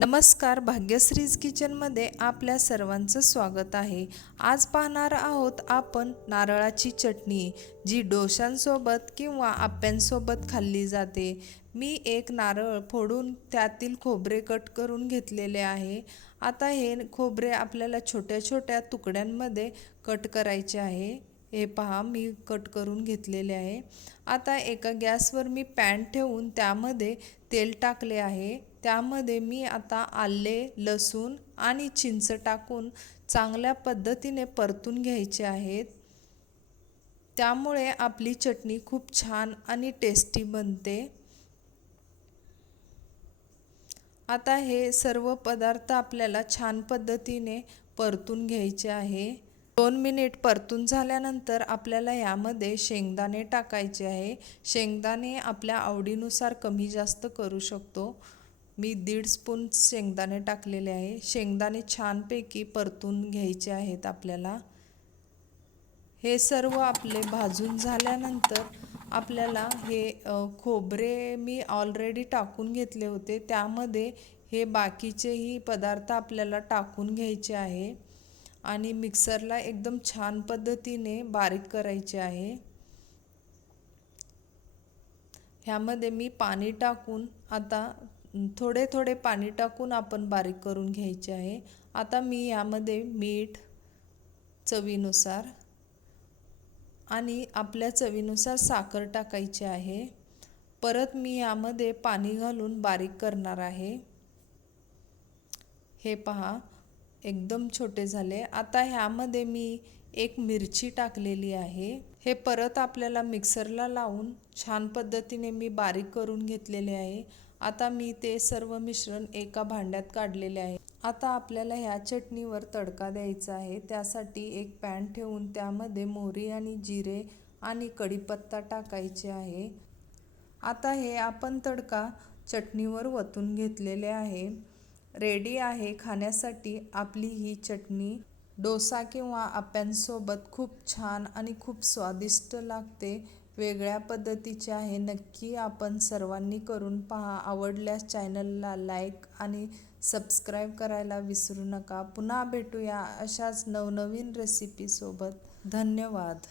नमस्कार, भाग्यश्रीज किचनमध्ये आपल्या सर्वांचं स्वागत आहे। आज पाहणार आहोत आपण नारळाची चटणी, जी डोशांसोबत किंवा आप्यांसोबत खाल्ली जाते। मी एक नारळ फोडून त्यातील खोबरे कट करून घेतलेले आहे। आता हे खोबरे आपल्याला छोट्या छोट्या तुकड्यांमध्ये कट करायचे आहे। हे पहा, मी कट करून घेतलेले आहे। आता एका गॅसवर मी पॅन ठेवून त्यामध्ये तेल टाकले आहे। त्यामध्ये मी आता आले, लसूण आणि चिंच टाकून चांगल्या पद्धतीने परतून घ्यायचे आहेत। त्यामुळे आपली चटणी खूप छान आणि टेस्टी बनते। आता हे सर्व पदार्थ आपल्याला छान पद्धतीने परतून घ्यायचे आहे। 2 मिनिट परतून झाल्यानंतर आपल्याला यामध्ये शेंगदाणे टाकायचे आहे। शेंगदाणे आपल्या आवडीनुसार कमी जास्त करू शकतो। मी 1.5 स्पून शेंगदाणे टाकलेले आहे। शेंगदाणे छानपैकी परतून घ्यायचे आहेत आपल्याला। हे सर्व आपले भाजून झाल्यानंतर आपल्याला हे खोबरे मी ऑलरेडी टाकून घेतले होते, त्यामध्ये हे बाकीचेही पदार्थ आपल्याला टाकून घ्यायचे आहे आणि मिक्सरला एकदम छान पद्धतीने बारीक करायचे आहे। ह्यामध्ये मी पाणी टाकून आता थोडे थोडे पाणी टाकून आपण बारीक करून घ्यायचे आहे। आता मी यामध्ये मीठ चवीनुसार आणि आपल्या चवीनुसार साखर टाकायची आहे। परत मी यामध्ये पाणी घालून बारीक करणार आहे। हे पहा, एकदम छोटे झाले। आता ह्यामध्ये मी एक मिरची टाकलेली आहे। हे परत आपल्याला मिक्सरला लावून छान पद्धतीने मी बारीक करून घेतलेले आहे। आता मी ते सर्व मिश्रण एका भांड्यात काढलेले आहे। आता आपल्याला ह्या चटणीवर तडका द्यायचा आहे। त्यासाठी एक पॅन ठेवून त्यामध्ये मोहरी आणि जिरे आणि कढीपत्ता टाकायचे आहे। आता हे आपण तडका चटणीवर वतून घेतलेले आहे। रेडी आहे खाण्यासाठी आपली ही चटणी। डोसा किंवा आप्यांसोबत खूप छान आणि खूप स्वादिष्ट लागते। वेगळ्या पद्धतीचे आहे। नक्की आपण सर्वांनी करून पहा। आवडल्यास चॅनलला लाईक आणि सबस्क्राईब करायला विसरू नका। पुन्हा भेटूया अशाच नवनवीन रेसिपीसोबत। धन्यवाद।